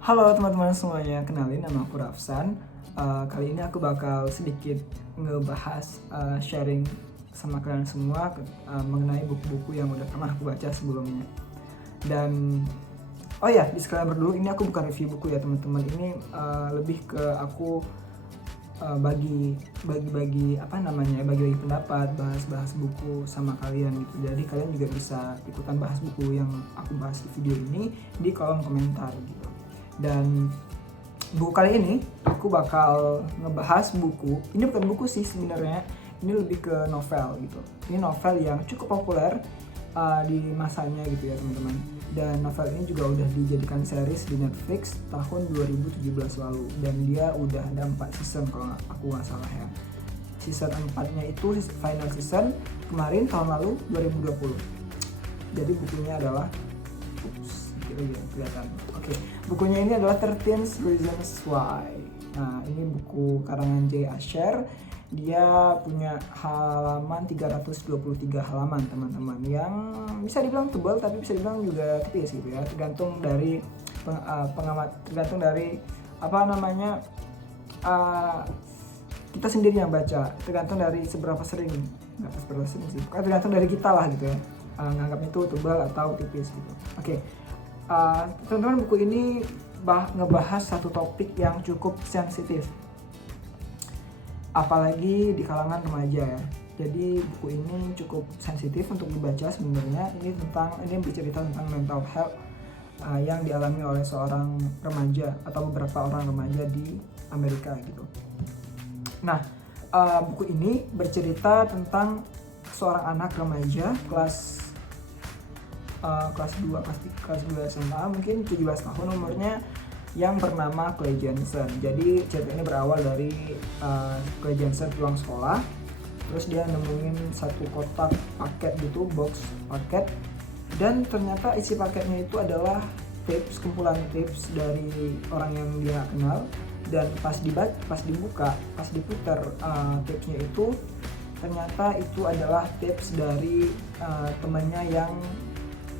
Halo teman-teman semuanya, kenalin nama aku Rafsan. Kali ini aku bakal sedikit ngebahas sharing sama kalian semua mengenai buku-buku yang udah pernah aku baca sebelumnya. Dan oh ya, disclaimer dulu, ini aku bukan review buku ya teman-teman. Ini lebih ke aku bagi pendapat, bahas buku sama kalian gitu. Jadi kalian juga bisa ikutan bahas buku yang aku bahas di video ini di kolom komentar gitu. Dan buku kali ini aku bakal ngebahas buku. Ini bukan buku sih sebenarnya, ini lebih ke novel gitu. Ini novel yang cukup populer di masanya gitu ya teman-teman. Dan novel ini juga udah dijadikan series di Netflix tahun 2017 lalu. Dan dia udah ada 4 season kalau aku nggak salah ya. Season 4-nya itu final season kemarin tahun lalu 2020. Jadi bukunya adalah kelihatan. Oke, bukunya ini adalah 13 Reasons Why. Nah, ini buku karangan Jay Asher. Dia punya halaman 323 halaman teman-teman, yang bisa dibilang tebal tapi bisa dibilang juga tipis gitu ya, tergantung dari tergantung dari kita sendiri yang baca, tergantung dari seberapa sering sih, tergantung dari kita lah gitu ya, nganggap itu tebal atau tipis gitu. Oke. Teman-teman, buku ini ngebahas satu topik yang cukup sensitif, apalagi di kalangan remaja ya. Jadi buku ini cukup sensitif untuk dibaca sebenarnya. Ini bercerita tentang mental health yang dialami oleh seorang remaja atau beberapa orang remaja di Amerika gitu. Nah, buku ini bercerita tentang seorang anak remaja kelas 2 SMA, mungkin 17 tahun umurnya, yang bernama Clay Jensen. Jadi cerita ini berawal dari Clay Jensen pulang sekolah, terus dia nemuin satu kotak paket gitu, box paket, dan ternyata isi paketnya itu adalah tips, kumpulan tips dari orang yang dia kenal. Dan pas diputar tipsnya itu, ternyata itu adalah tips dari temannya yang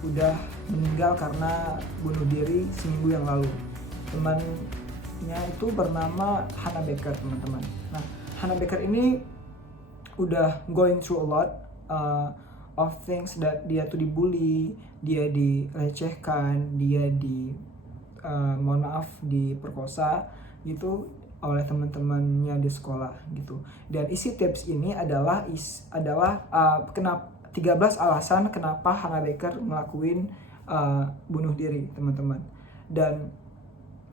udah meninggal karena bunuh diri seminggu yang lalu. Temannya itu bernama Hannah Baker, teman-teman. Nah, Hannah Baker ini udah going through a lot of things, that dia tuh dibully, dia dilecehkan, dia diperkosa gitu oleh teman-temannya di sekolah gitu. Dan isi tips ini adalah kenapa 13 alasan kenapa Hannah Baker ngelakuin bunuh diri, teman-teman. Dan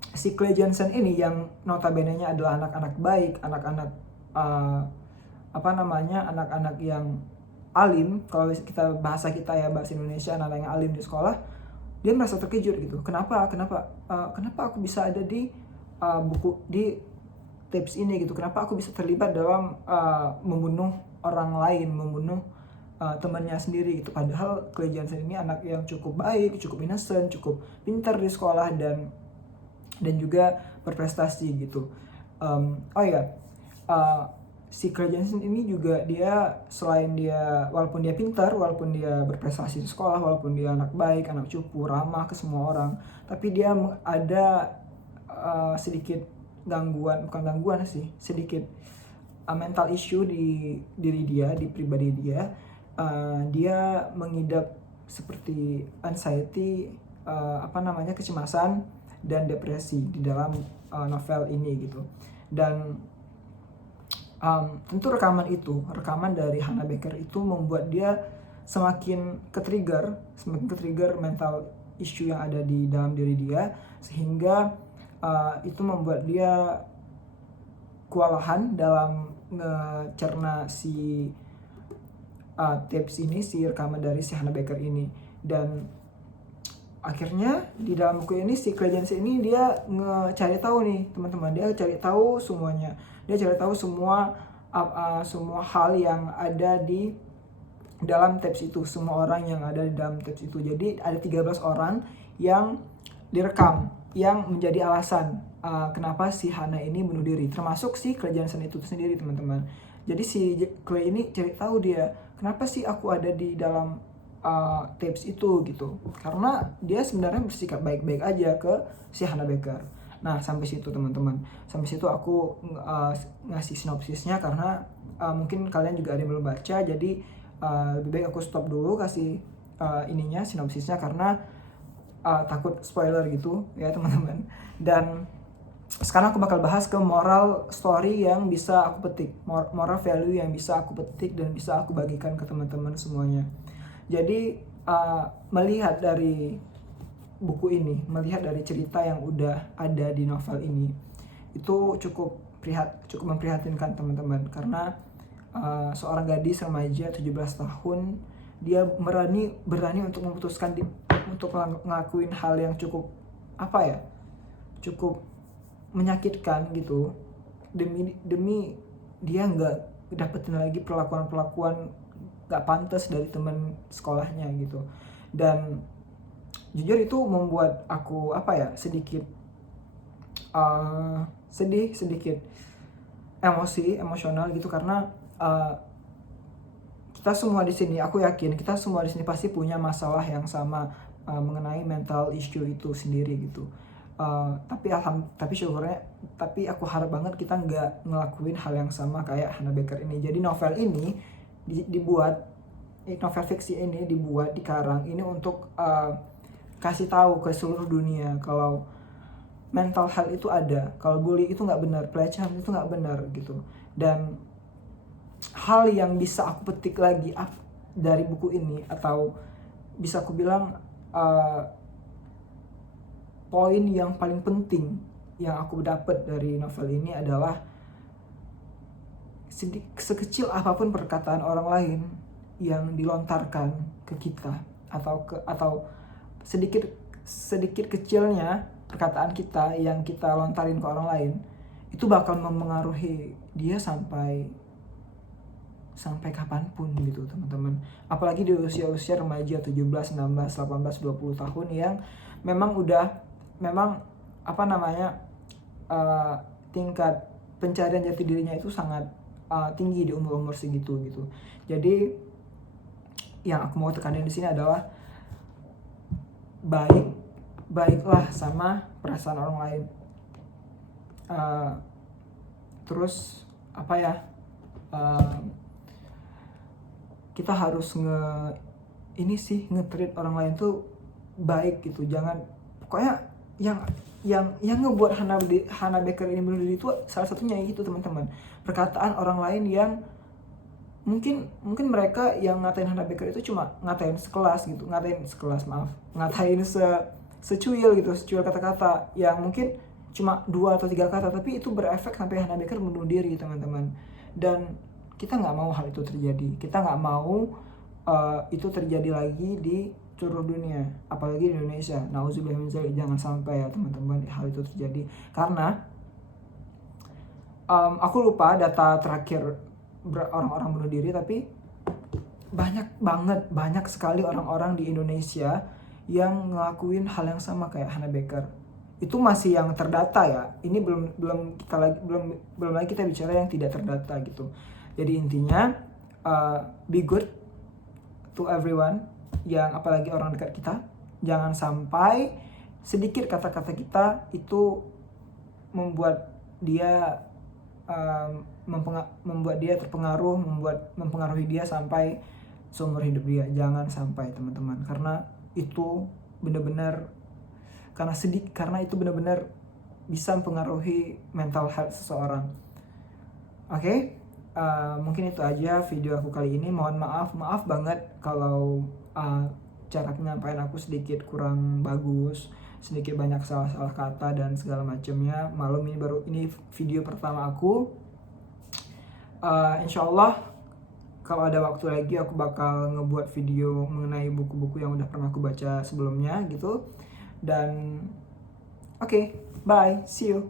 si Clay Jensen ini yang notabene-nya adalah anak-anak baik, anak-anak anak-anak yang alim. Kalau kita bahasa Indonesia, anak-anak yang alim di sekolah, dia merasa terkejut gitu. Kenapa aku bisa ada di buku di tips ini gitu? Kenapa aku bisa terlibat dalam membunuh orang lain, membunuh temannya sendiri gitu? Padahal Clay Jensen ini anak yang cukup baik, cukup innocent, cukup pintar di sekolah, dan juga berprestasi gitu. Si Clay Jensen ini juga, dia selain dia, walaupun dia pintar, walaupun dia berprestasi di sekolah, walaupun dia anak baik, anak cupu, ramah ke semua orang, tapi dia ada sedikit sedikit mental issue di diri dia, di pribadi dia. Dia mengidap seperti anxiety, kecemasan dan depresi di dalam novel ini gitu. Dan tentu rekaman dari Hannah Baker itu membuat dia semakin ke-trigger mental issue yang ada di dalam diri dia, sehingga itu membuat dia kewalahan dalam ngecerna si tips ini, si rekaman dari si Hannah Baker ini. Dan akhirnya di dalam buku ini si Clay Jensen ini dia cari tahu nih, teman-teman. Dia cari tahu semuanya. Dia cari tahu semua hal yang ada di dalam tips itu, semua orang yang ada di dalam tips itu. Jadi ada 13 orang yang direkam, yang menjadi alasan kenapa si Hannah ini bunuh diri, termasuk si Clay Jensen itu sendiri, teman-teman. Jadi si Clay ini cari tahu, dia, kenapa sih aku ada di dalam tapes itu gitu, karena dia sebenarnya bersikap baik-baik aja ke si Hannah Baker. Nah sampai situ teman-teman, sampai situ aku ngasih sinopsisnya karena mungkin kalian juga ada yang belum baca, jadi lebih baik aku stop dulu kasih ininya sinopsisnya karena takut spoiler gitu ya teman-teman. Dan sekarang aku bakal bahas ke moral story yang bisa aku petik, moral value yang bisa aku petik dan bisa aku bagikan ke teman-teman semuanya. Jadi melihat dari buku ini, melihat dari cerita yang udah ada di novel ini, itu cukup memprihatinkan teman-teman, karena seorang gadis remaja 17 tahun dia berani untuk memutuskan untuk ngelakuin hal yang cukup cukup menyakitkan gitu, demi dia nggak dapetin lagi perlakuan nggak pantas dari teman sekolahnya gitu. Dan jujur itu membuat aku sedikit sedih, sedikit emosional gitu, karena kita semua di sini, aku yakin kita semua di sini pasti punya masalah yang sama mengenai mental issue itu sendiri gitu. Tapi aku harap banget kita nggak ngelakuin hal yang sama kayak Hannah Baker ini. Jadi novel ini novel fiksi ini dikarang ini untuk kasih tahu ke seluruh dunia kalau mental health itu ada, kalau bully itu nggak benar, pelecehan itu nggak benar gitu. Dan hal yang bisa aku petik lagi dari buku ini, atau bisa aku bilang poin yang paling penting yang aku dapat dari novel ini adalah sekecil apapun perkataan orang lain yang dilontarkan ke kita, atau sedikit kecilnya perkataan kita yang kita lontarin ke orang lain, itu bakal mempengaruhi dia sampai kapanpun gitu teman-teman. Apalagi di usia remaja 17, 16, 18, 20 tahun yang memang tingkat pencarian jati dirinya itu sangat tinggi di umur segitu gitu. Jadi yang aku mau tekanin di sini adalah baiklah sama perasaan orang lain. Terus kita harus nge-treat orang lain tuh baik gitu. Jangan, pokoknya yang ngebuat Hannah Baker ini bunuh diri itu salah satunya gitu teman-teman, perkataan orang lain yang mungkin mereka yang ngatain Hannah Baker itu cuma ngatain sekelas, ngatain secuil kata-kata yang mungkin cuma 2 atau 3 kata, tapi itu berefek sampai Hannah Baker bunuh diri teman-teman. Dan kita nggak mau hal itu terjadi, kita nggak mau itu terjadi lagi di seluruh dunia, apalagi di Indonesia. Nauzubillah min dzalik, jangan sampai ya teman-teman hal itu terjadi. Karena aku lupa data terakhir orang-orang bunuh diri, tapi banyak sekali orang-orang di Indonesia yang ngelakuin hal yang sama kayak Hannah Baker. Itu masih yang terdata ya, ini belum lagi kita bicara yang tidak terdata gitu. Jadi intinya be good to everyone, yang apalagi orang dekat kita. Jangan sampai sedikit kata-kata kita itu membuat dia terpengaruh, mempengaruhi dia sampai seumur hidup dia. Jangan sampai teman-teman, karena itu benar-benar bisa mempengaruhi mental health seseorang. Oke? Mungkin itu aja video aku kali ini. Mohon maaf banget kalau cara penyampaian aku sedikit kurang bagus, sedikit banyak salah kata dan segala macamnya. Malum ini video pertama aku. Insyaallah kalau ada waktu lagi aku bakal ngebuat video mengenai buku-buku yang udah pernah aku baca sebelumnya gitu. Dan oke, bye, see you.